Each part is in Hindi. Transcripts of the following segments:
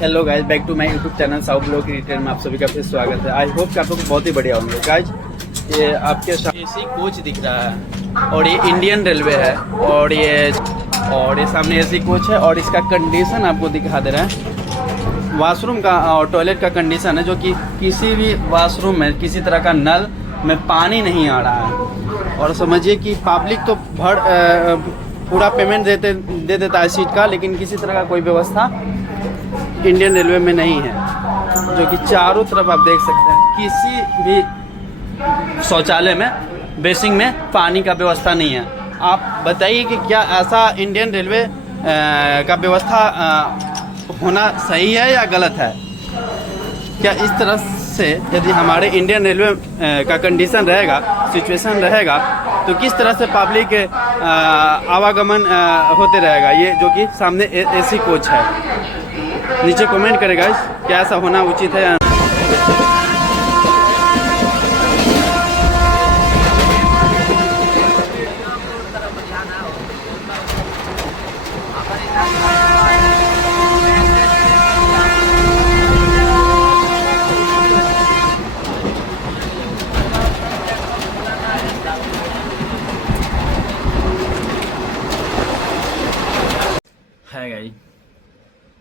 Hello guys, back to my YouTube channel south blog creator में आप सभी का फिर स्वागत है। आई होप कि आप लोग बहुत ही बढ़िया होंगे। गाइस, ये आपके एसी कोच दिख रहा है और ये इंडियन रेलवे है और ये सामने एसी कोच है और इसका कंडीशन आपको दिखा दे रहा है। वॉशरूम का और टॉयलेट का कंडीशन है जो कि किसी भी वॉशरूम में किसी तरह का नल में पानी नहीं आ रहा है। और समझिए कि पब्लिक तो पूरा पेमेंट दे देता है सीट का, लेकिन किसी तरह का कोई व्यवस्था इंडियन रेलवे में नहीं है। जो कि चारों तरफ आप देख सकते हैं, किसी भी शौचालय में बेसिंग में पानी का व्यवस्था नहीं है। आप बताइए कि क्या ऐसा इंडियन रेलवे का व्यवस्था होना सही है या गलत है? क्या इस तरह से यदि हमारे इंडियन रेलवे का कंडीशन रहेगा, सिचुएशन रहेगा, तो किस तरह से पब्लिक आवागमन होते रहेगा? ये जो कि सामने एसी कोच है। नीचे कमेंट करेगा क्या ऐसा होना उचित है। है गाइस,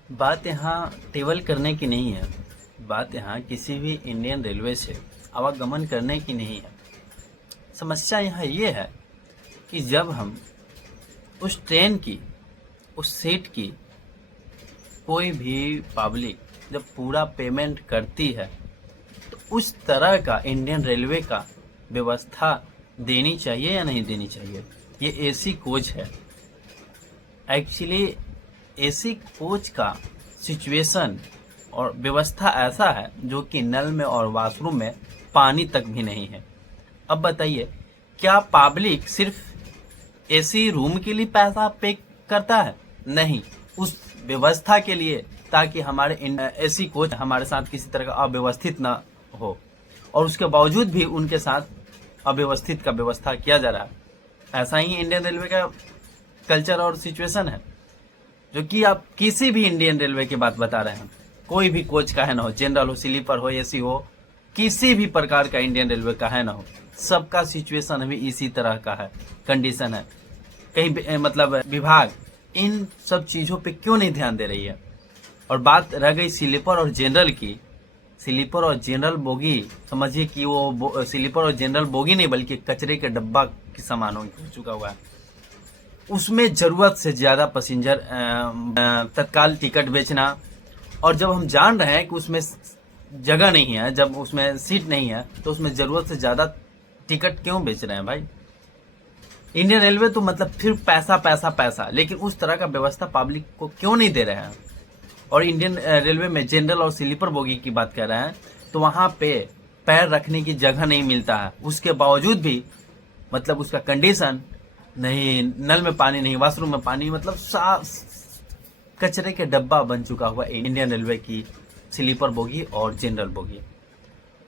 बात यहाँ टेबल करने की नहीं है, बात यहाँ किसी भी इंडियन रेलवे से आवागमन करने की नहीं है। समस्या यहाँ ये है कि जब हम उस ट्रेन की, उस सीट की कोई भी पब्लिक जब पूरा पेमेंट करती है तो उस तरह का इंडियन रेलवे का व्यवस्था देनी चाहिए या नहीं देनी चाहिए। ये एसी कोच है। एक्चुअली एसी कोच का सिचुएशन और व्यवस्था ऐसा है जो कि नल में और वॉशरूम में पानी तक भी नहीं है। अब बताइए, क्या पब्लिक सिर्फ एसी रूम के लिए पैसा पे करता है? नहीं, उस व्यवस्था के लिए, ताकि हमारे एसी कोच हमारे साथ किसी तरह का अव्यवस्थित ना हो। और उसके बावजूद भी उनके साथ अव्यवस्थित का व्यवस्था किया जा रहा है। ऐसा ही इंडियन रेलवे का कल्चर और सिचुएशन है, जो कि आप किसी भी इंडियन रेलवे की बात बता रहे हैं, कोई भी कोच का है ना हो, जनरल हो, स्लीपर हो, एसी हो, किसी भी प्रकार का इंडियन रेलवे का है ना हो, सबका सिचुएशन अभी इसी तरह का है, कंडीशन है। कहीं मतलब विभाग इन सब चीज़ों पे क्यों नहीं ध्यान दे रही है? और बात रह गई स्लीपर और जनरल की। स्लीपर और जनरल बोगी, समझिए कि वो स्लीपर और जनरल बोगी नहीं बल्कि कचरे के डब्बा के समान हो चुका हुआ है। उसमें ज़रूरत से ज़्यादा पैसेंजर तत्काल टिकट बेचना, और जब हम जान रहे हैं कि उसमें जगह नहीं है, जब उसमें सीट नहीं है, तो उसमें ज़रूरत से ज़्यादा टिकट क्यों बेच रहे हैं भाई? इंडियन रेलवे तो मतलब फिर पैसा पैसा पैसा, लेकिन उस तरह का व्यवस्था पब्लिक को क्यों नहीं दे रहे हैं? और इंडियन रेलवे में जनरल और स्लीपर बोगी की बात कर रहे हैं, तो वहाँ पे पैर रखने की जगह नहीं मिलता है। उसके बावजूद भी मतलब उसका कंडीशन नहीं, नल में पानी नहीं, वॉशरूम में पानी, मतलब कचरे के डब्बा बन चुका हुआ इंडियन रेलवे की स्लीपर बोगी और जनरल बोगी।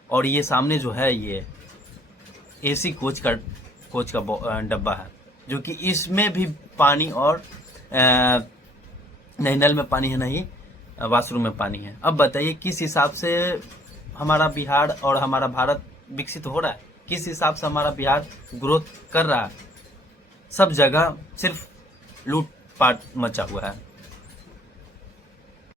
और ये सामने जो है ये एसी कोच का डब्बा है, जो कि इसमें भी पानी और नहीं नल में पानी है, नहीं वॉशरूम में पानी है। अब बताइए किस हिसाब से हमारा बिहार और हमारा भारत विकसित हो रहा है? किस हिसाब से हमारा बिहार ग्रोथ कर रहा है? सब जगह सिर्फ लूटपाट मचा हुआ है।